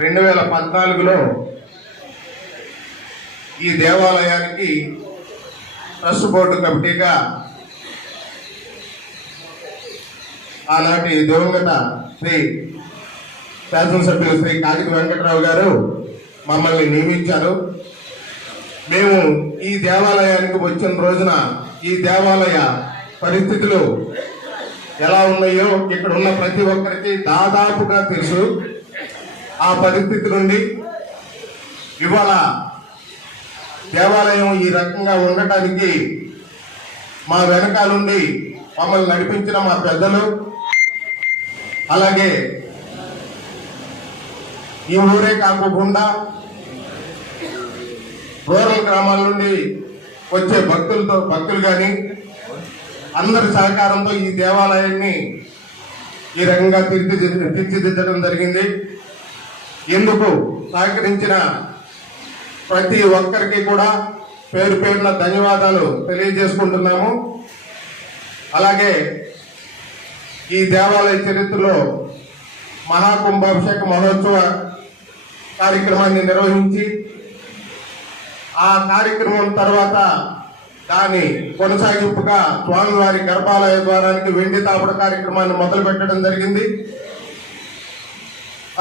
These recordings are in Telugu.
2014లో ఈ దేవాలయానికి ట్రస్ట్ బోర్డు కమిటీగా ఆనాటి దివంగత శ్రీ శాసనసభ్యులు శ్రీ కాగిత వెంకటరావు గారు మమ్మల్ని నియమించారు. మేము ఈ దేవాలయానికి వచ్చిన రోజున ఈ దేవాలయ పరిస్థితులు ఎలా ఉన్నాయో ఇక్కడ ఉన్న ప్రతి ఒక్కరికి దాదాపుగా తెలుసు. ఆ పరిస్థితి నుండి ఇవాళ దేవాలయం ఈ రకంగా ఉండటానికి మా వెనకాలండి మమ్మల్ని నడిపించిన మా పెద్దలు, అలాగే ఈ ఊరే కాకుండా రూరల్ గ్రామాల నుండి వచ్చే భక్తులు కానీ అందరి సహకారంతో ఈ దేవాలయాన్ని ఈ రకంగా తీర్చిదిద్దడం జరిగింది. ఎందుకు సహకరించిన ప్రతి ఒక్కరికి కూడా పేరు పేరున ధన్యవాదాలు తెలియజేసుకుంటున్నాము. అలాగే ఈ దేవాలయ చరిత్రలో మహాకుంభాభిషేక మహోత్సవ కార్యక్రమాన్ని నిర్వహించి ఆ కార్యక్రమం తర్వాత దాని కొనసాగింపుగా స్వామివారి గర్భాలయ ద్వారానికి వెండి తాపడ కార్యక్రమాన్ని మొదలు పెట్టడం జరిగింది.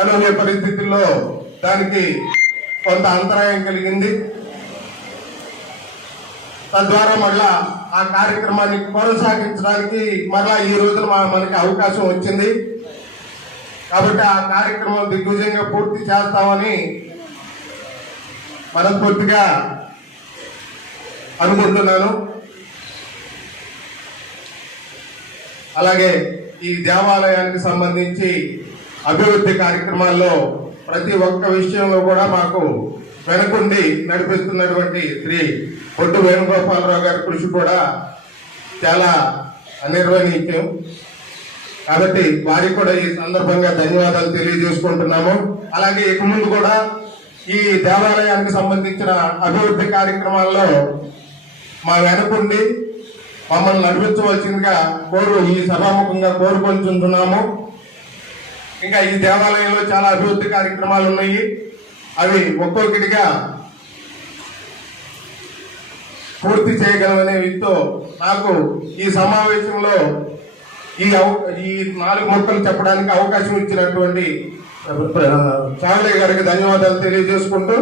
అనూహ్య పరిస్థితుల్లో దానికి కొంత అంతరాయం కలిగింది. తద్వారా మళ్ళా ఆ కార్యక్రమాన్ని కొనసాగించడానికి మరలా ఈ రోజున మనకి అవకాశం వచ్చింది. కాబట్టి ఆ కార్యక్రమం దిగ్విజయంగా పూర్తి చేస్తామని మనస్ఫూర్తిగా అనుకుంటున్నాను. అలాగే ఈ దేవాలయానికి సంబంధించి అభివృద్ధి కార్యక్రమాల్లో ప్రతి ఒక్క విషయంలో కూడా మాకు వెనకుండి నడిపిస్తున్నటువంటి శ్రీ పొట్టు వేణుగోపాలరావు గారి కృషి కూడా చాలా అనిర్వహనీయం. కాబట్టి వారికి కూడా ఈ సందర్భంగా ధన్యవాదాలు తెలియజేసుకుంటున్నాము. అలాగే ఇక ముందు కూడా ఈ దేవాలయానికి సంబంధించిన అభివృద్ధి కార్యక్రమాల్లో మా వెనకుండి మమ్మల్ని నడిపించవలసిందిగా ఈ సభాముఖంగా కోరుకుంటున్నాము. ఇంకా ఈ దేవాలయంలో చాలా అభివృద్ధి కార్యక్రమాలు ఉన్నాయి. అవి ఒక్కొక్కటిగా పూర్తి చేయగలమనే వీటితో నాకు ఈ సమావేశంలో ఈ 4 ముక్కలు చెప్పడానికి అవకాశం ఇచ్చినటువంటి చావలే గారికి ధన్యవాదాలు తెలియజేసుకుంటూ